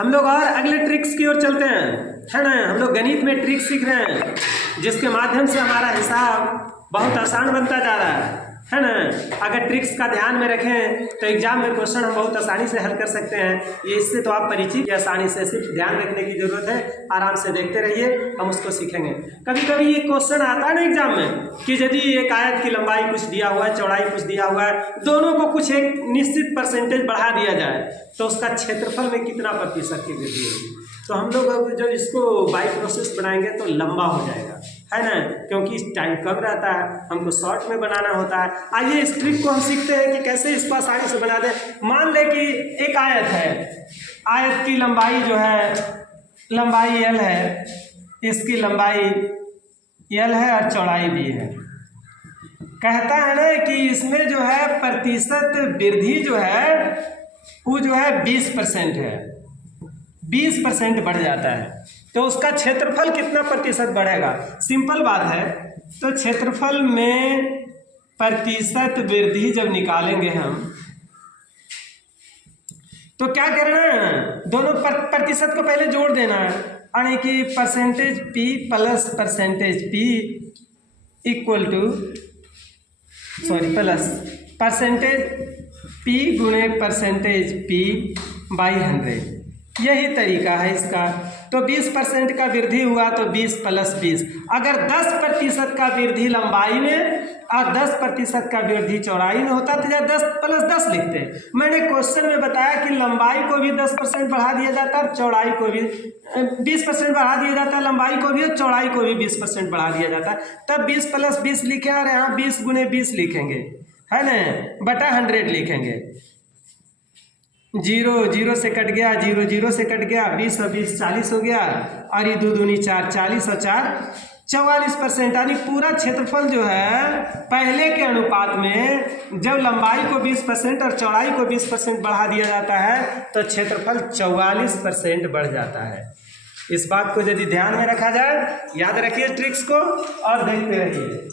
हम लोग और अगले ट्रिक्स की ओर चलते हैं, है ना। हम लोग गणित में ट्रिक्स सीख रहे हैं जिसके माध्यम से हमारा हिसाब बहुत आसान बनता जा रहा है ना। अगर ट्रिक्स का ध्यान में रखें तो एग्जाम में क्वेश्चन हम बहुत आसानी से हल कर सकते हैं। ये इससे तो आप परिचित हैं आसानी से, सिर्फ ध्यान रखने की ज़रूरत है। आराम से देखते रहिए, हम उसको सीखेंगे। कभी कभी ये क्वेश्चन आता है ना एग्जाम में कि यदि एक आयत की लंबाई कुछ दिया हुआ है, चौड़ाई कुछ दिया हुआ है, दोनों को कुछ एक निश्चित परसेंटेज बढ़ा दिया जाए तो उसका क्षेत्रफल में कितना प्रतिशत की वृद्धि होगी। तो हम लोग अब जब इसको बाई प्रोसेस बनाएंगे तो लंबा हो जाएगा, है ना, क्योंकि टाइम कम रहता है, हमको शॉर्ट में बनाना होता है। आइए इस ट्रिक को हम सीखते हैं कि कैसे इसको आसानी से बना दें। मान लें कि एक आयत है, आयत की लंबाई जो है, लंबाई L है, इसकी लंबाई L है और चौड़ाई भी है। कहता है ना कि इसमें जो है प्रतिशत वृद्धि जो है वो जो है 20% है, 20% बढ़ जाता है। तो उसका क्षेत्रफल कितना प्रतिशत बढ़ेगा? सिंपल बात है। तो क्षेत्रफल में प्रतिशत वृद्धि जब निकालेंगे हम तो क्या करना है, दोनों प्रतिशत को पहले जोड़ देना है, यानी कि percentage P plus percentage P equal two plus percentage P गुणे परसेंटेज P बाई 100। यही तरीका है इसका। तो 20% का वृद्धि हुआ तो 20 प्लस 20। अगर 10% का वृद्धि लंबाई में और 10% का वृद्धि चौड़ाई में होता तो या 10 प्लस 10 लिखते। मैंने क्वेश्चन में बताया कि लंबाई को भी 10% बढ़ा दिया जाता है और चौड़ाई को भी 20% बढ़ा दिया जाता है, लंबाई को भी और चौड़ाई को भी 20% बढ़ा दिया जाता है। तब 20 प्लस 20 लिखे और यहाँ 20 गुणे 20 लिखेंगे, है ना, बटा 100 लिखेंगे। 0 0 से कट गया, 0 0 से कट गया, 20 और 20 40 हो गया, और ये 2 दूनी 4 40 और 4 44%। यानी पूरा क्षेत्रफल जो है पहले के अनुपात में जब लंबाई को 20% और चौड़ाई को 20% बढ़ा दिया जाता है तो क्षेत्रफल 44% बढ़ जाता है। इस बात को यदि ध्यान में रखा जाए, याद रखिए ट्रिक्स को और देखते रहिए।